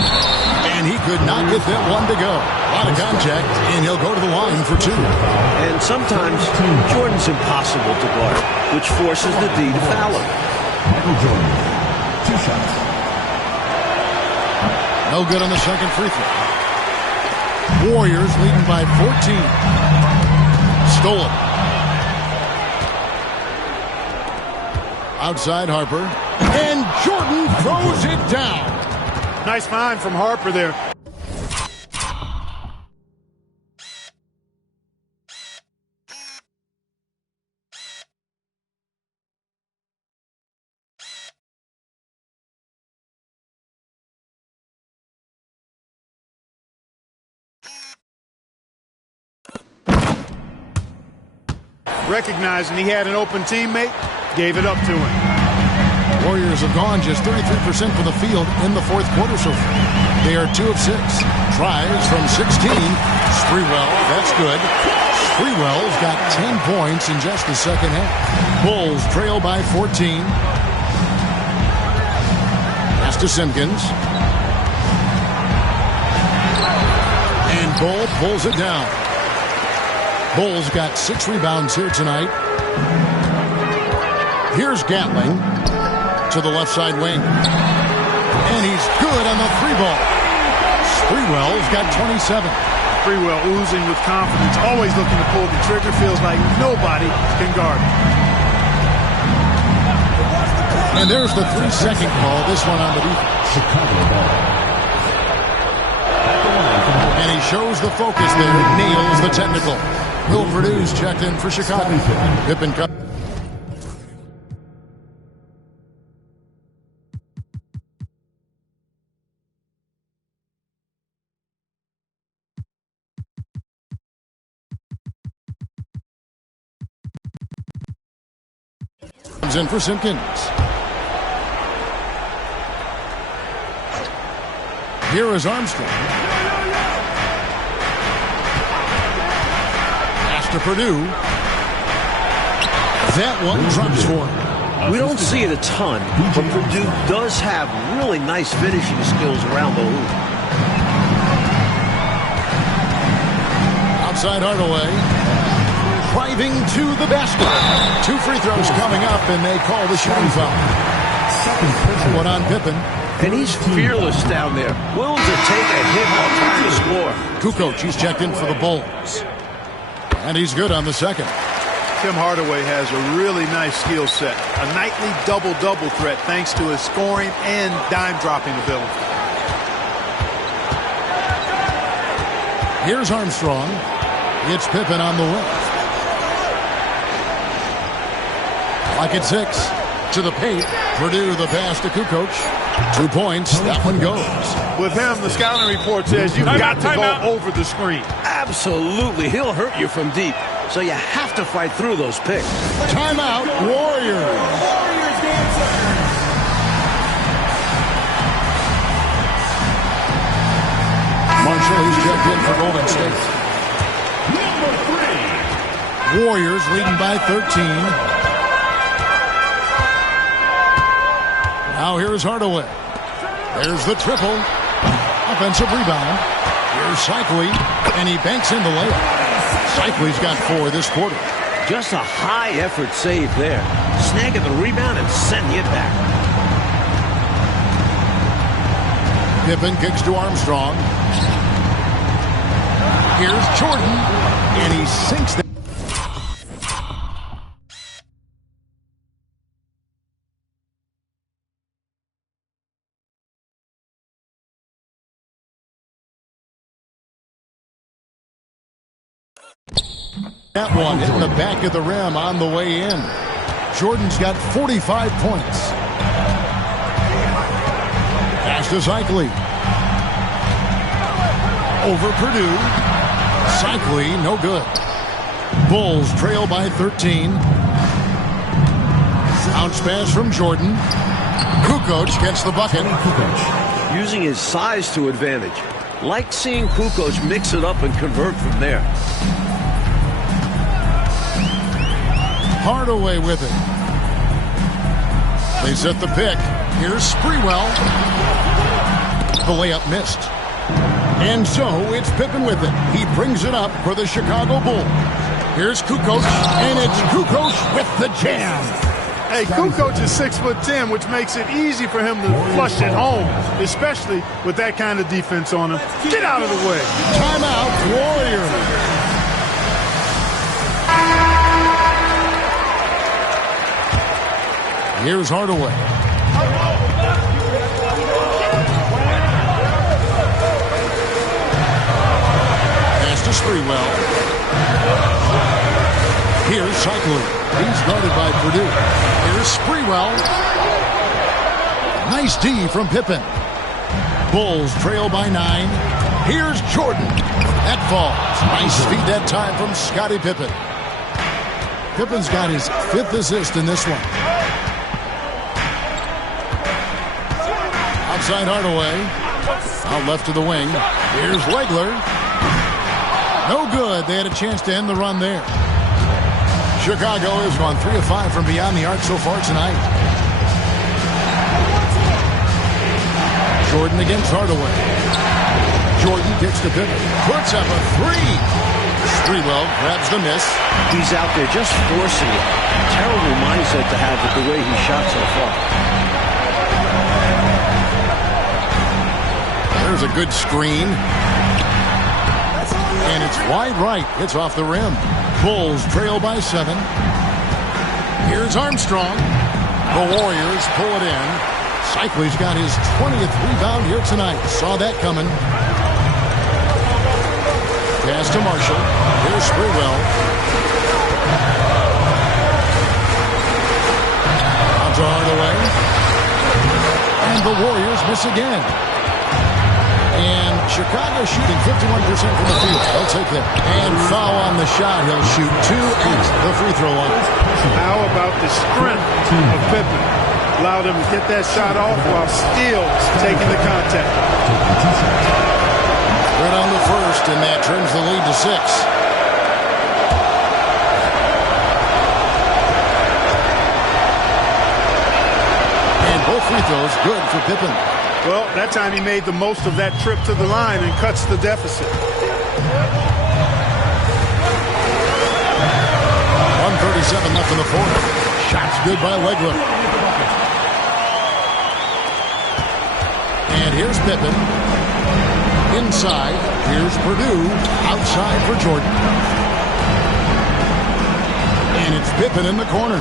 And he could not get that one to go. A lot of contact, and he'll go to the line for 2. And sometimes Jordan's impossible to guard, which forces the D to foul him. Michael Jordan. 2 shots. No good on the second free throw. Warriors leading by 14. Stolen. Outside Harper. And Jordan throws it down. Nice find from Harper there. Recognizing he had an open teammate, gave it up to him. Warriors have gone just 33% from the field in the fourth quarter so far. They are 2 of 6. Tries from 16. Sprewell, that's good. Sprewell's got 10 points in just the second half. Bulls trail by 14. Pass to Simpkins. And Bull pulls it down. Bulls got 6 rebounds here tonight. Here's Gatling to the left side wing. And he's good on the 3-ball. Sprewell's got 27. Sprewell oozing with confidence, always looking to pull the trigger, feels like nobody can guard him. And there's the 3-second call, this one on the defense. Chicago ball. And he shows the focus there, nails the technical. Will Purdue's checked in for Chicago. Pippen cut. Comes in for Simpkins. Here is Armstrong. To Purdue. That one drops for him. We don't see it a ton, but Purdue does have really nice finishing skills around the hoop. Outside Hardaway. Driving to the basket. 2 free throws coming up, and they call the shooting foul. One on Pippen. And he's fearless down there. Willing to take a hit while trying to score. Kukoc, he's checked in for the Bulls. And he's good on the second. Tim Hardaway has a really nice skill set. A nightly double-double threat thanks to his scoring and dime-dropping ability. Here's Armstrong. It's Pippen on the wing. Like at 6. To the paint. Purdue the pass to Kukoc. 2 points. That one goes. With him, the scouting report says you've got to go over the screen. Absolutely. He'll hurt you from deep. so you have to fight through those picks. Timeout, Warriors. Warriors dancer. Marshall, who's checked in for Golden State. Number 3. Warriors leading by 13. Now here's Hardaway. There's the triple. Offensive rebound. Here's Cycli, and he banks in the layup. Cycli's got 4 this quarter. Just a high-effort save there. Snagging the rebound and sending it back. Pippen kicks to Armstrong. Here's Jordan, and he sinks that. That one hitting the back of the rim on the way in. Jordan's got 45 points. Pass to Cycli. Over Purdue. Cycli, no good. Bulls trail by 13. Bounce pass from Jordan. Kukoc gets the bucket. Using his size to advantage. Like seeing Kukoc mix it up and convert from there. Hardaway with it. They set the pick. Here's Sprewell. The layup missed. And so it's Pippen with it. He brings it up for the Chicago Bulls. Here's Kukoc, and it's Kukoc with the jam. Hey, Kukoc is 6'10", which makes it easy for him to flush it home, especially with that kind of defense on him. Get out of the way. Timeout, Warriors. Here's Hardaway. Pass to Sprewell. Here's Cycli. He's guarded by Purdue. Here's Sprewell. Nice D from Pippen. Bulls trail by 9. Here's Jordan. That falls. Nice feed that time from Scottie Pippen. Pippen's got his 5th assist in this one. Outside Hardaway. Out left to the wing. Here's Legler. No good. They had a chance to end the run there. Chicago has gone 3 of 5 from beyond the arc so far tonight. Jordan against Hardaway. Jordan kicks to Pippen. Puts up a 3. Sprewell grabs the miss. He's out there just forcing it. Terrible mindset to have with the way he shot so far. There's a good screen. And it's wide right. It's off the rim. Bulls trail by 7. Here's Armstrong. The Warriors pull it in. Cycli's got his 20th rebound here tonight. Saw that coming. Pass to Marshall. Here's Sprewell. Out to Hardaway. And the Warriors miss again. And Chicago shooting 51% from the field. They'll take that. And foul on the shot. He'll shoot 2 at the free throw line. How about the strength of Pippen? Allowed him to get that shot off while still taking the contact. Right on the first, and that turns the lead to 6. And both free throws good for Pippen. Well, that time he made the most of that trip to the line and cuts the deficit. 1:37 left in the fourth. Shots good by Legler. And here's Pippen. Inside. Here's Purdue. Outside for Jordan. And it's Pippen in the corner.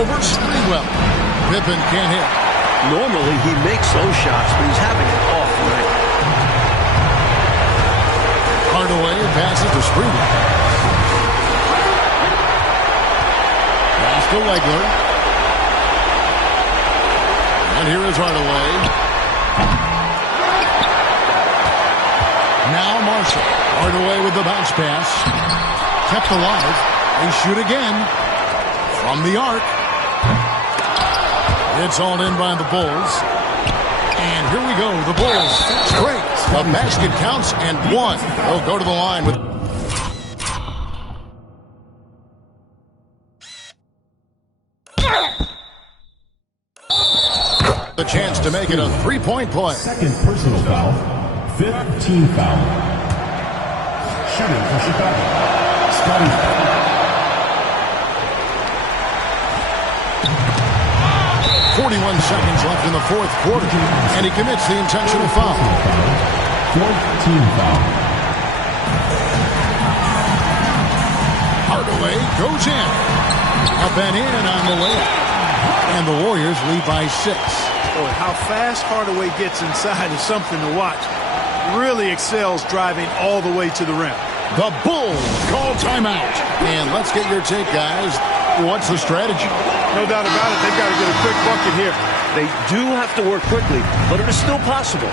Over Sprewell. Pippen can't hit. Normally, he makes those shots, but he's having an off night. Hardaway passes to Sprewell. Pass to Legler. And here is Hardaway. Now Marshall. Hardaway with the bounce pass. kept alive. They shoot again from the arc. It's all in by the Bulls. And here we go. The Bulls straight. The basket counts and one. They'll go to the line with the chance to make it a three-point play. Second personal foul. Fifth team foul. Shooting for Chicago. Scotty. 41 seconds left in the fourth quarter, and he commits the intentional foul. Fourth team foul. Hardaway goes in. Up and in on the layup. And the Warriors lead by 6. Boy, how fast Hardaway gets inside is something to watch. Really excels driving all the way to the rim. The Bulls call timeout. And let's get your take, guys. What's the strategy? No doubt about it. They've got to get a quick bucket here. They do have to work quickly, but it is still possible.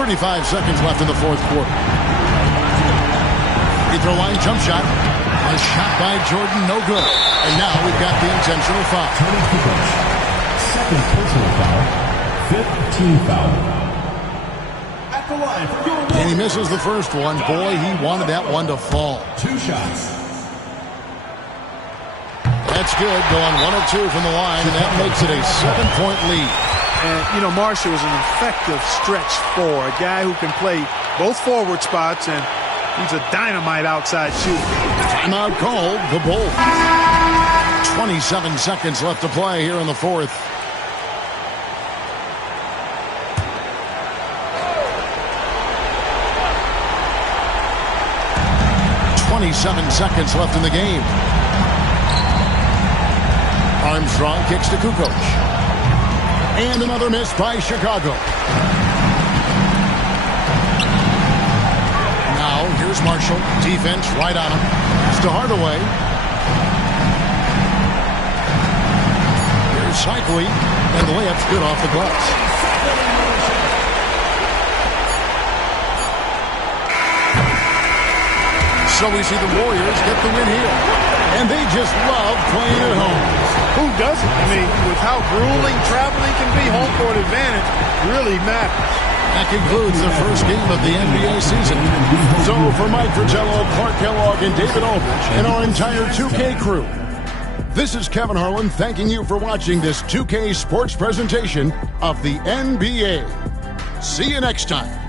.35 seconds left in the fourth quarter. Free throw line jump shot. A shot by Jordan, no good. And now we've got the intentional foul. Tony Kukoc. Second personal foul. Fifth team foul. At the line for your And he misses the first one. Boy, he wanted that one to fall. 2 shots. That's good. Going 1 of 2 from the line, and that makes it a 7-point lead. And, you know, Marshall is an effective stretch four. A guy who can play both forward spots, and he's a dynamite outside shooter. Timeout called. The Bulls. 27 seconds left to play here in the fourth. .27 seconds left in the game. Armstrong kicks to Kukoc. And another miss by Chicago. Now, here's Marshall. Defense right on him. It's to Hardaway. Here's Cycli. And the layup's good off the glass. So we see the Warriors get the win here. And they just love playing at home. Who doesn't? I mean, with how grueling traveling can be, home court advantage really matters. That concludes the first game of the NBA season. So for Mike Fratello, Clark Kellogg, and David Aldridge, and our entire 2K crew, this is Kevin Harlan thanking you for watching this 2K sports presentation of the NBA. See you next time.